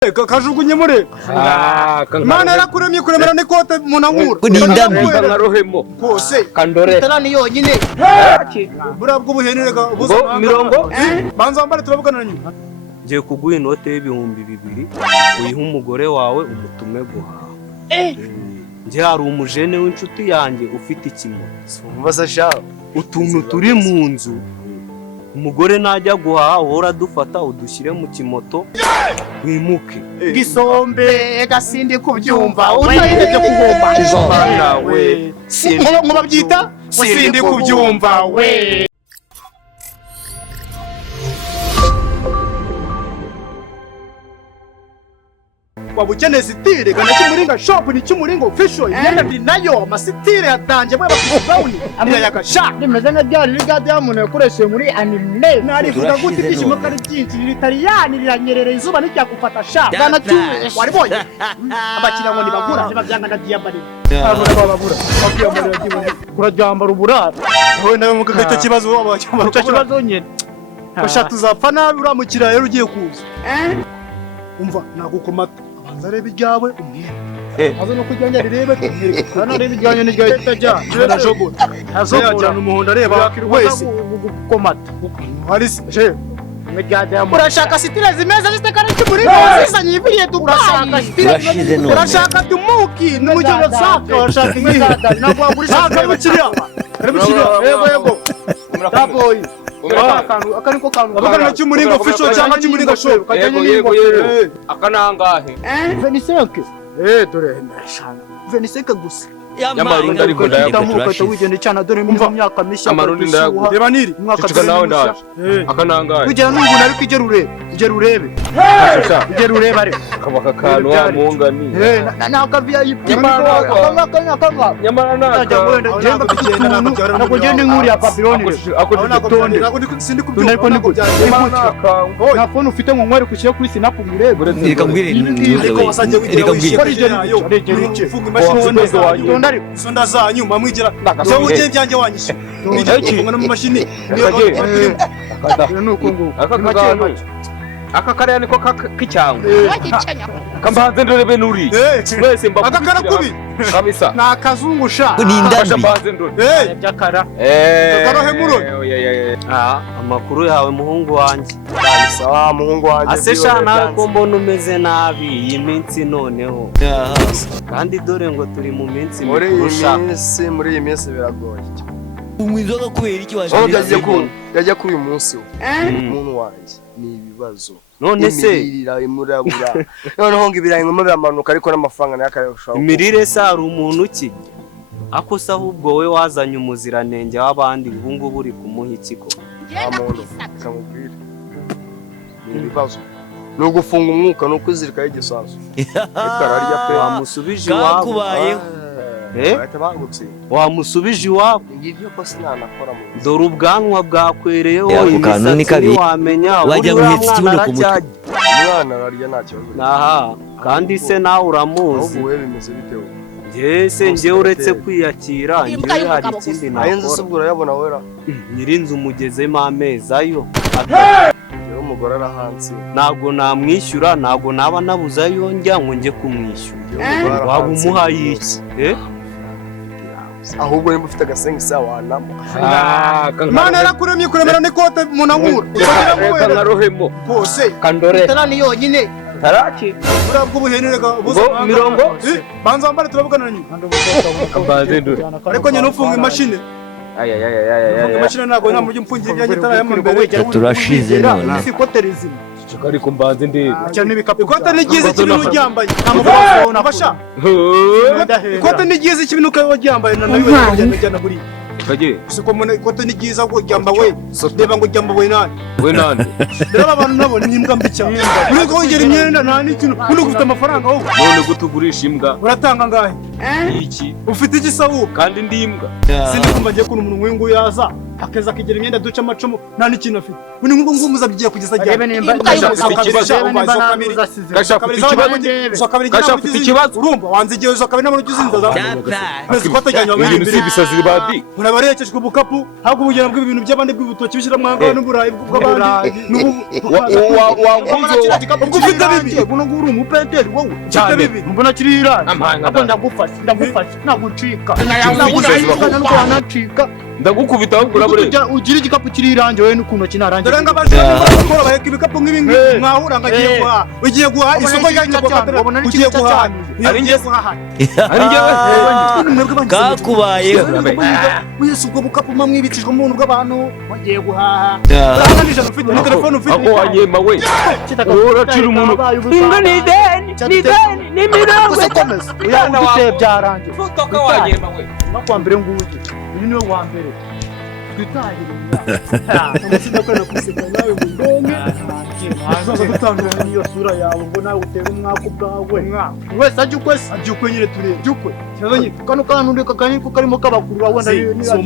kajugunye muri Imana yarakuremye kuremera n'ikote munangura ngarohemo kose kandore tarani yonyine burabwo buhenere ga mirongo banza wambare turabugana nyuma ngiye kuguha inote y'ibihumbi 2 uyiha umugore wawe umutume guhaha ngiye hari umujene w'inshuti yanjye ufite ikimo umbaza sha utuntu turi mu nzu umugore najya guhaha uhora dufata udushyire mu kimoto wimuke gisombe gasindikubyumva utayije kugomba izomana we mubabyita sindikubyumva we wabukeneye sitire kana cyumuringa shop ni cyumuringa official yenda ndi nayo amasitire yatanje mwe bakubawuni amya yakasha rimeze nka byari rigade yamuntu yakoresheje muri anime narivuga gute byishimo kari byinshi ritariyani riranyerera izuba n'icyakufata sha bwana tu waribonye abakira ngo nibagura nibabyanga na diamond abura babura abiyamara diamond kurajyambara uburara wowe nawe mugaga icyo kibazo wabajyambara icyo kibazo nyene basha tuzapfa nabi uramukira rero ugiye kuza umva nagukomata Zare bijyawe umwere azo no kujyanya rirebe umwere kana rebe bijyanye n'ijyaye tajya narajogo azojyana umuhondo areba wese komata hari je urashaka sitire zimeza zitekana cy'umuri zisanye ibiriye urashaka sitire urashaka tumuki n'umujyo saka urashaka imihada nagugurisha arabikiriya yego murakaboyi akaniko kantu abagana cy'umuringa official cyangwa cy'umuringa show kajyanye n'ingo akanangahe 25 dore nashana 25 gusa Yamarundi ariko ndayakuta wigende cyane dore mu myaka mishya amarundi ndayakuta reba niri mwaka nawe ndaje akanangahe kugera n'ubu nari kugera urebe are kabaka kantu wa mungani naka VIP nyamara najya wenda genda kugenda nako gende nkuri ya Babylon na phone ufite ngo nkwari kukiye kuri snap ngurebe reka mbwire sonda zanyu mamwigira cyo uje byanjye wanyishe ngo mu mashini aka kare niko kicyango kambanze ndorebe nuri wese akakara kubi kabisa na kazungusha mbanze ndore byakara karohe muro amakuru yawe muhungu wanjye sawa muhungu wanjye asesha nako mbona umeze nabi iyi minsi noneho kandi dore ngo turi mu minsi muri iyi minsi biragoye umwizoga kubera iki waje yajya kuri uyu munsi umuntu wanjye ni ibibazo none se imurabura noneho ngo ibirayi ngo biramanuka ariko n'amafaranga n'akarushaho imirire se hari umuntu ki akosa ahubwo we wazanye umuziranenge w'abandi ubu ngubu uri kumuha ikiko kamubwira ni ibibazo no gufunga umwuka no kwizirika y'igisasu ikararya pe wamusubije iwabo wamusubije iwabo ngibyo ko sinanakora mu dore ubwanwa bwakwereyeho imisatsi wamenya wajya guhetsa ikibuno ku mutwe umwana ararya nta kibazo aha kandi se nawe uramuzi wowe bimeze bitewe njye njye uretse kwiyakira njye hari ikindi nakora subura yabona wera nyirinzu umugezemo amezi ayo umugore arahanze ntabwo namwishyura ntabwo naba nabuze ayo njya ngo njye kumwishyura waba umuhaye iki ahubwo nimba ufite agasenga isa wanamo Imana yarakuremye kuremera n'ikote munangura ngarohemo kose kandore tarani yonyine taraki burabwo buhenere ga mirongo banza wambare turabugana nyuma kambanze ndore ariko nyine ufunga imashini imashini ntabwo nta mujyi mfungiye ibyanjye tarayamambere turashize none ikote rizima ariko mbanze ndebe cyane ibikapu ikote ni ryiza ikintu uryambaye ntamubazo nafasha ikote ni ryiza ikintu ukaba uryambaye nanabijyana buri kaje siko mona ikote ni ryiza ngo ryambawe reba ngo ryambawe nani we nani reba abantu nabo ni imbwa mbi cyane uri kongera imyenda nta n'ikintu uri gufite amafaranga wowe none gutugurisha imbwa uratanga ngahe iki ufite igisabu kandi ndi imbwa sindi kumva ngiye kuntu umuntu w'ingu yaza akeza akigira imyenda duca amacumu nta n'ikintu afite Uni ngo muzabigiye kugeza cyane. Rebe nimba gashaka ikibazo urumva wanzigiye zo kabiri n'abantu uzinza za. Nzi ko atajyanye mu ibintu bisazi badi unabarekejwe ubukapu ahubwo ubugera bw'ibintu by'abandi bw'ubutoki bishira mwanga n'uburayi bw'abandi. Ubwo ufite bibi buno nguru umupenteri wowe. Cyane bibi. Mbona kiri irani. Abo ndagufasha nagucika. Nacika. ndagukubita ahubwo urabure Ugira igikapu kiri irange wowe n'ukuntu kinarange. Dore ngabaje gukora baheka ibikapu nk'ibi mwahura ngagiye guha. Ugiye guha isoko ry'igikapu ugiye guha. ari nge kakubaye Wese ubwo bukapu mwibitijwe mu buntu bw'abantu wagiye guhaha. Urangije ufite na telefone ufite. aho wanyema we uracira umuntu Inga ni deni ni mirongo ikomeza. Uyana wawe byarange. fotoka wanyema we Nakwambere nguye. Uyu niwe wa mbere. Twitahire. Amasida kwenda kuseka nawe mu ndonge. Azaza gutangirana niyo sura yawe ngo nawe utebe umwaka ubwawe. Wese ajye ukwe nyine turebe. Jukwe. Kibazo nyine. Kano kantu ndeka kaniko karimo kabakurura wenda niyo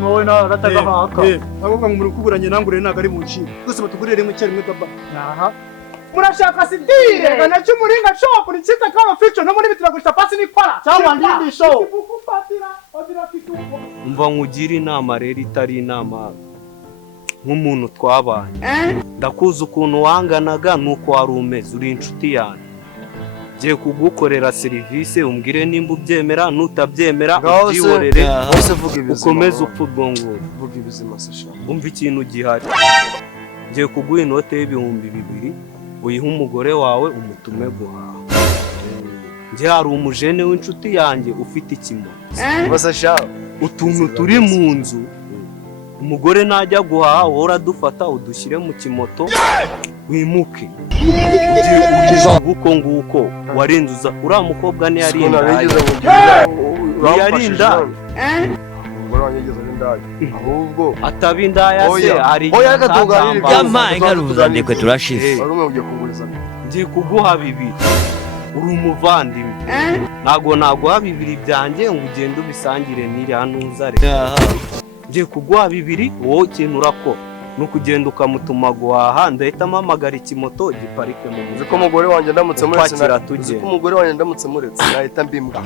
mwowe na ratagahaka. Ahubwo ngo muri kuburanye nangure naga ari mu nciro. Twese batugurire mu cyari mwe gaba. Aha. Murashaka sidire kana cyumuringa shop ni Iseta kama fiction no muri bitiragushita pasi nikora cyangwa ndindi show. umva nkugira inama rero itari inama nk'umuntu twabanye. Ndakuzi ukuntu wanganaga nuko wari umeze uri inshuti yanjye. Ngiye kugukorera serivisi umbwire nimba ubyemera nutabyemera ubyihorere ukomeze upfa ubwo ngubwo. Vuga ibizima sasha. Umva ikintu gihari. Ngiye kuguha inote y'ibihumbi 200 uyiha umugore wawe umutume guhaha. Ngiye hari umujene w'inshuti yanjye ufite ikimoto. Basasha Utuntu turi mu nzu umugore najya guhaha uhora dufata udushyire mu kimoto wimuke. Uko nguko warenzuza uriya mukobwa ni yarinda ahubwo atabindaya se ari yamaye ngaruza ndekwe turashize ngiye kuguha 2 uri umuvandimwe. Nago naguha 2 byanjye ngo ugende ubisangire niri hano uzare. Ngiye kuguha 2 wowe ikintu urakora nuko ugenda ukamutuma guhaha ndahita mpamagara ikimoto giparike mu muzi ko umugore wanjye ndamutse muretse tujye ko umugore wanjye ndamutse muretse nahita mbimbwa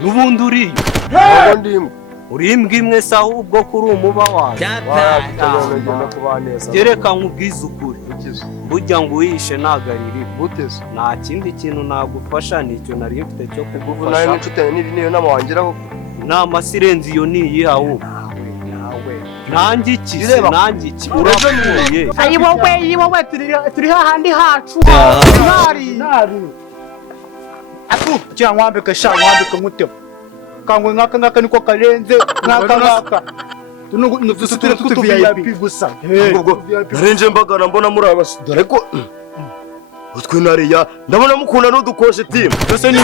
n'ubundi uri ndimbwa uri imbwa imwe se ahubwo kuri umuba wawe gereka nkubwize ukuri burya ngo uyishe nagariri buteze nta kindi kintu nagufasha nicyo nari mfite cyo nawe kugufasha n'inshuti niyo nama wangeraho nama sirenzi iyo niyihawe nanjye iki urapfuye. Ayi wowe turi hahandi hacu. Nari. Atu cyangwa mwambeka sha mwambeka nkutema. Kangwe ngaka niko karenze ngaka. Tunuguture tutu VIP gusa. ubwo narenje mbagana mbona muri abasi dore ko utwe nariya ndabona mukunda n'udukoshe team Byose ni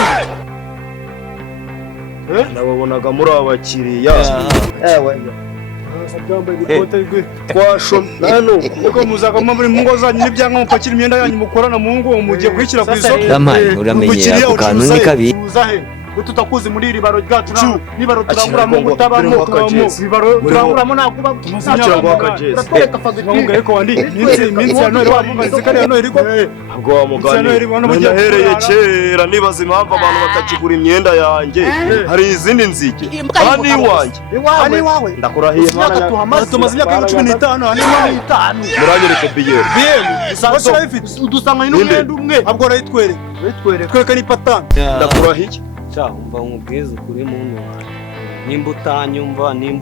nababonaga muri abakiriya twashomye hano uko muzagama muri mungo zanyu n'ibyanga mupakira imyenda yanyu mukorana mu ngo mugiye kwishyira ku isoko yamaye uramenyera ku kantu ni kabi tutakuzi muri iri baro ryacu nibaro turanguramo gutabamo ibaro turanguramo nakuba tuzikira ngo akageze turatwereka fagitire ariko wandi iminsi ya Noheli wamugaze kare ya Noheli ko ubwo wamugani nahereye kera nibaza impamvu abantu batakigura imyenda yanjye hari izindi nzige hani iwanjye ndakurahiye mana tumaze imyaka 15 hani 5 muranyereke biyeri udusanga n'umwenda umwe abwo rayitwereka ni patana ndakurahiye umva nkubwize ukuri muntu wanjye nimba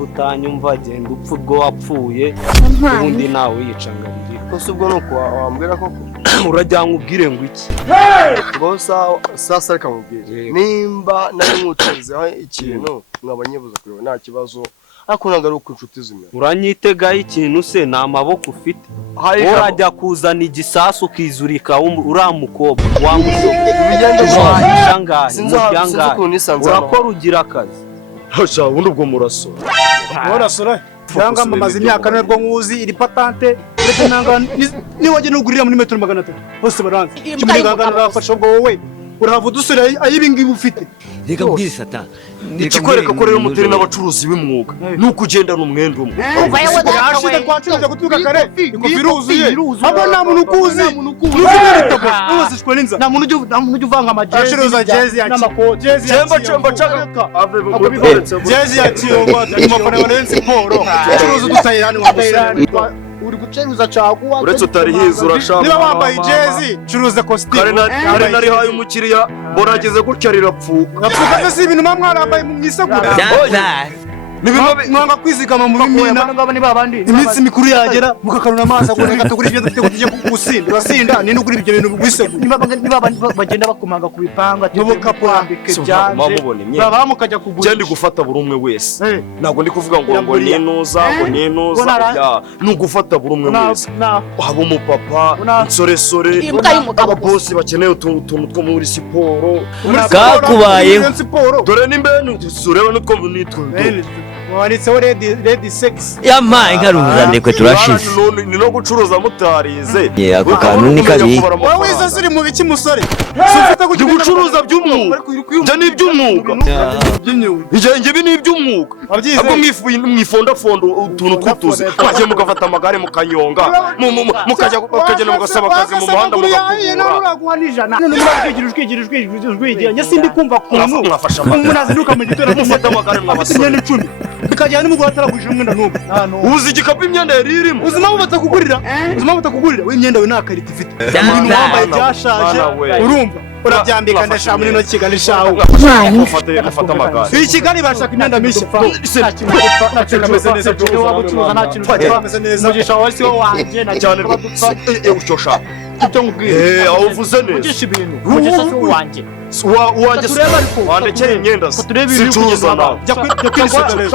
utanyumva genda upfa ubwo wapfuye ubundi nawe yicangarira kose ubwo nuko wambwira koko urajya nkubwire ngo iki ngo sasa reka nkubwire nimba nari nkutezeho ikintu mwabanyebuza kureba nta kibazo ariko ntabwo uko inshuti zimwe uranyitegaho ikintu se ni amaboko ufite urajya kuzana igisasu ukizurika uriya mukobwa wamusohoye urakora ugira akazi ubundi ubwo murasora cyangwa mamaze imyaka nabwo nkuzi iri patante ndetse nanga niwajye nugurira muri metero 300 bose baranze kimwe ngangana rafasha ubwo wowe urahava udusore ayibi ngibi ufite reka mbwira Iseta ikikwereka ko rero muteri n'abacuruzi b'imwuga nuko ugenda n'umwenda umwe yashize twacuruje guturuka kare ikofi iruzuye abo nta muntu ukuzi n'ubuzishwe n'inzara nta muntu ujya uvanga amajezi acuruza jezi n'amakoti jezi ya Kiyovu amafana ya Rayon Sport acuruza udutayirani uri guceruza caguwa uretse utarihiza urashaka niba wambaye jezi curuza costume kare nari haye umukiriya borageze gutya rirapfuka si ibintu mwarambaye mu isagura mwanga kwizigama mu bimina iminsi mikuru yagera mukakaruna amazi agoneka tugura ibyo dufite kujya gusinda urasinda ni nugura ibyo bintu bwisegura niba bagenda bakomanga ku bipanga n'ubukapurambike byanje baba mukajya kugura cyandi gufata buri umwe wese ntabwo ndi kuvuga ngo ninuza ni ugufata buri umwe wese haba umupapa insoresore ababosi bakeneye utuntu two muri siporo kakubayeho dore n'imbenu ureba n'utwo nitwo wanditseho redi sex yampaye nkaruza ndekwe turashize ni no gucuruza mutarize ako kantu ni kabi wowe izo ziri mu biki musore ndi gucuruza by'umwuga njye ni iby'umwuga njye ni iby'umwuga ahubwo mwifondafonda utuntu tw'utuzi mwagiye mugafata amagare mukanyonga mukagenda mugasaba akazi mu muhanda njye sindi kumva kuntu mwafasha munazinduka mu gitondo mufata amagare mwabasore bikajyana n'umugore ataragurije umwenda n'umwe uzi igikapu imyenda yari irimo uzima mu batakugurira w'imyenda we nta karita ifite ibintu wambaye byashaje urumva urabyambika ndashaka muri ntoki kigali shawe mufata amagare iyi Kigali bashaka imyenda mishya ntacyo kameze neza waba ucuruza nta kintu kameze neza umugisha wawe si wo wanjye na cyane icyo shaka icyo nkubwiye aho uvuze neza ugisha ibintu umugisha si wo wanjye uwanjye wandekeye imyenda zicuruza nawe jya kwiniseta rero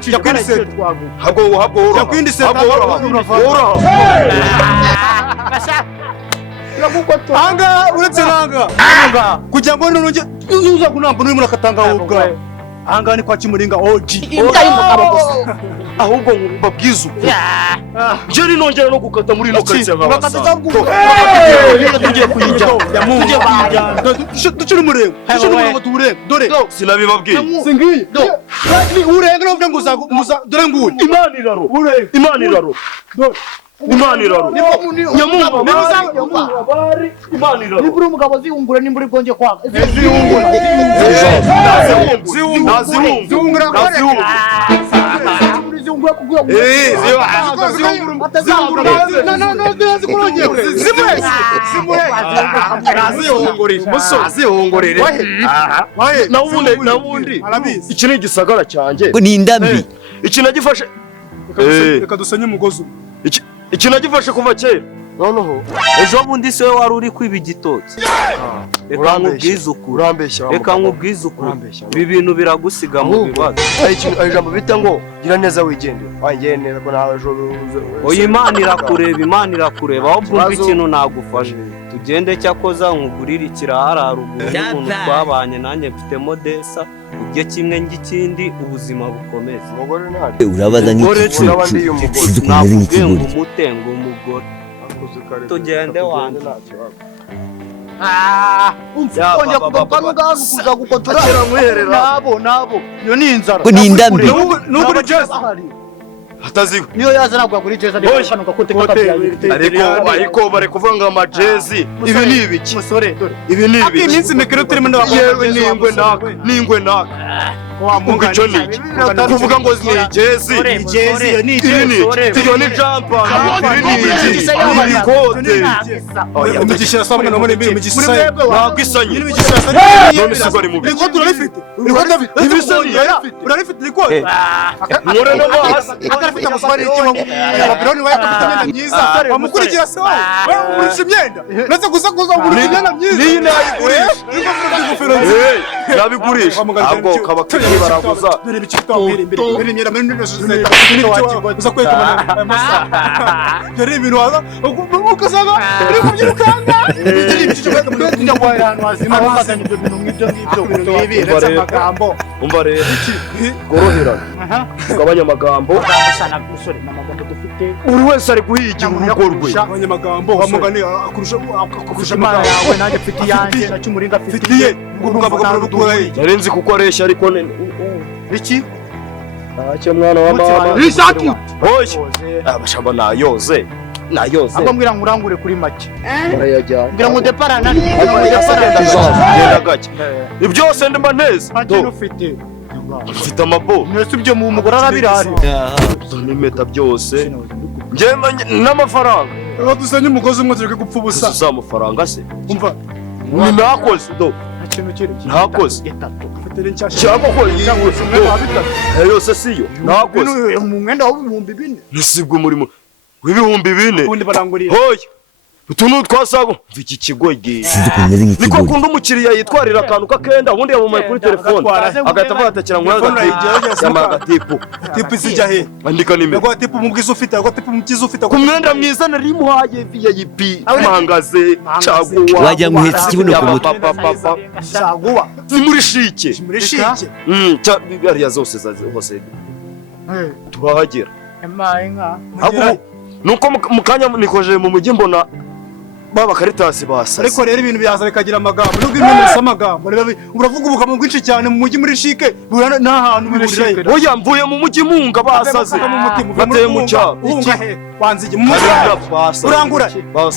jya kwiniseta jya kwiniseta ahangaha uretse n'ahangaha kugira ngo nunge uza kunamba n'urimo urakatanga wowe ubwawe ahangaha ni kwa Kimuringa OG ahubwo mbabwiza ukuri njye ninongera no gukata muri ino karitsiye tugiye kuyijyana ducire umurego tuwurebe dore sinabibabwiye singiye urenge n'uvuga ngo dore nguyu Imana iraro nibura umugabo zihungura nimbura bwonge kwanga zihungura nabundi iki ni igisagara cyanjye ni indambi iki nagifashe reka dusenye umugozi iki nagifashe kuva kera noneho ejo bundi se wari uri kwiba igitoki reka nkubwize ukuri ibi bintu biragusiga mu bibazo hari ijambo bita ngo gira neza wigendere wangire neza ko nawe ejo oya Imana irakureba aho bwumva ikintu nagufasha tugende cyakoza nkugurire ikirahara haruguru n'ukuntu twabanye nanjye mfite modesa ujye kimwe ngikindi ubuzima bukomeze urabaza nk'igicucu ntabwo umutengo umugore tugende wanjye umfongera kugaruka n'ugahaga kuza gukotora nabo iyo ni inzara ni indambi n'ugura jezi hataziwe niyo yaza ntabwo agura jezi ariko kano gakote ariko bari kuvuga ngo amajezi ibi ni ibiki ibi ni ibiki iminsi mikuru turimo yewe n'ingwe naka wamunga icyo ni iki kuvuga ngo ni ijezi iyo ni iyo ni jampa ibi ni kote umugisha samwe nabone umugisha ntabwo isanye none si bari mu biki urarifite urarifite rikote mwore no hasi atarafite amaswari y'ikimo babironi waye afite imyenda myiza bamukurikira se wowe ugurisha imyenda ndetse gusa umurusha imyenda myiza niyi nayigurisha nabigurisha ahubwo kaba kibaraguza dore bicitambere imbere dore imyera muri Iseta uza kwekana amasa dore ibintu waza ukazaga uri kubyirukanga dore ibicicyo kujya kwa ahantu hazima bazanye ibyo bintu nk'ibyo ngibi retse amagambo umva rero goroherana ugabanya amagambo sana gusore n'amagambo dufite buri wese ari guhigira urugo rwe abanyamagambo hamugane akurusha amara yawe nanjye mfite iyanjye nacyo umuringa afitiye narenzi kuko areshya ariko iki ntacyo mwana wa mama ishaki hoye abashamba nayoze ahubwo mbwira ngo urangure kuri make barayajyana mbwira ngo deparana genda gake ibyose ndimba neza ufite amabo mwese ibyo mu mugore arabirari n'impeta byose ngenda n'amafaranga dusanye umugozi umwe turi gupfa ubusa za mafaranga se umva ni nakoze do ikintu kiri nakoze ufite ncyashya cyangwa ko yose siyo nakoze mu mwenda w'ibihumbi 4 nisibwe umurimo w'ibihumbi 4 ubundi barangurira hoye utuntu twasago mviki kigo giye sinzi kumeze niko nk'ikigori kunda umukiriya yitwarira akantu kakenda ubundi yamumaye kuri telefone agahita avuga atakira ngo yagatipu tipu zijya he andika nimero ngo tipu mu bwiza ufite ngo tipu mu bwiza ufite ku mwenda mwiza nari muhaye VIP mangaze caguwa wajya nguhetse ikibuno ku mutwe caguwa ni muri shike ariya zose hose turahagera inka nuko mukanya nikoje mu mujyi mbona baba Caritas basa ariko rero ibintu byaza bikagira amagambo nubwo ibintu bisa amagambo uravuga ubukamo bwinshi cyane mu mujyi muri shike n'ahantu muri shike oya mvuye mu mujyi munga basaze bateye mu cyaro wanzige mu mujyi urangura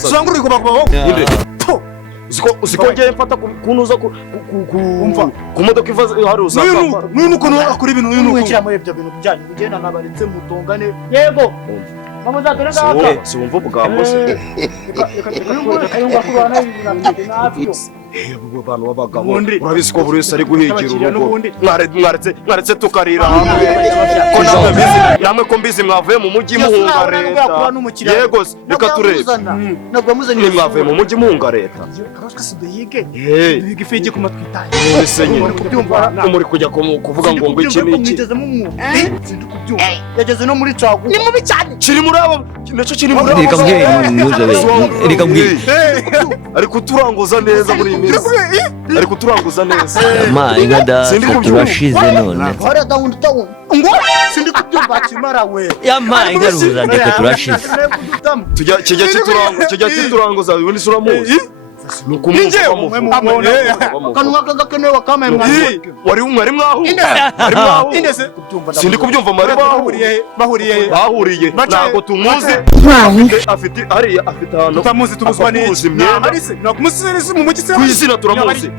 urangura ko bakubaho inde uziko ngiye mfata kunuza ku modoka iva hari usanga n'uyu nuko akora ibintu n'uyu nuko wikira muri ibyo bintu byanyu ugenda nabaritse mutongane yego bamuzatore ngaka si wumva ubwabo se abo bantu b'abagabo urabizi ko buri wese ari guhigira urugo mwaretse tukarira hamwe ko namwe ko mbizi mwavuye mu mujyi muhunga leta yego reka turebe ni mwavuye mu mujyi muhunga leta igifigi ku matwi itaye ese nyine muri kujya kuvuga ngo iki n'iki yageze no muri cagu ni mubi cyane kiri muri abo nacyo kiri muri abo reka mbwire ntuzobe reka mbwire ariko turanguza neza muri iyi minsi ariko turanguza neza inka da turashize none hora down ngo Sindikubyumva kimara we yamaye inka ruzandekwe turashize kijya kituranguza ubundi suramuzi nuko kanwa kagakenewe wakamaye mwaje wari mwari mwaho indese Sindikubyumva mari bahuriye ntago tumuzi afite ahantu tutamuzi tubuzwa n'iki naharise nakumusize mu mujyi se kwizina turamuzi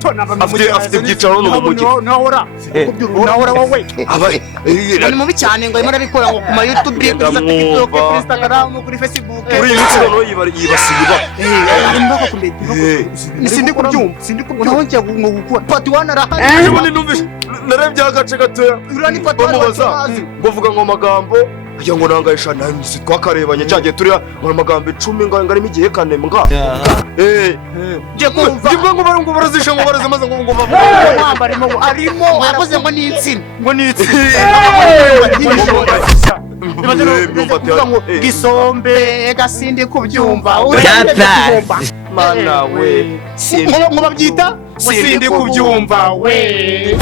afite ibyicaro no mu mujyi nahora wowe ni mubi cyane ngo imara bikora ngo kuma YouTube kuri TikTok kuri Instagram kuri Facebook kuri YouTube yibasiba imbako kumbe Sindikubyumva naho njya gukora PART7 arahari ubundi numvise narebye agace gatoya urani PART7 ngo vuga ngo amagambo ajya ngo nangayisha nansi twakarebanye cyagiye turi mu magambo 10 ngarimo igihe kane mbwa je kumva ngo barazisha ngo barazamaze ngo bavuga arimo yavuze ngo ni insina ngo ni gisombe Sindikubyumva mana we ngo babyita Sindikubyumva we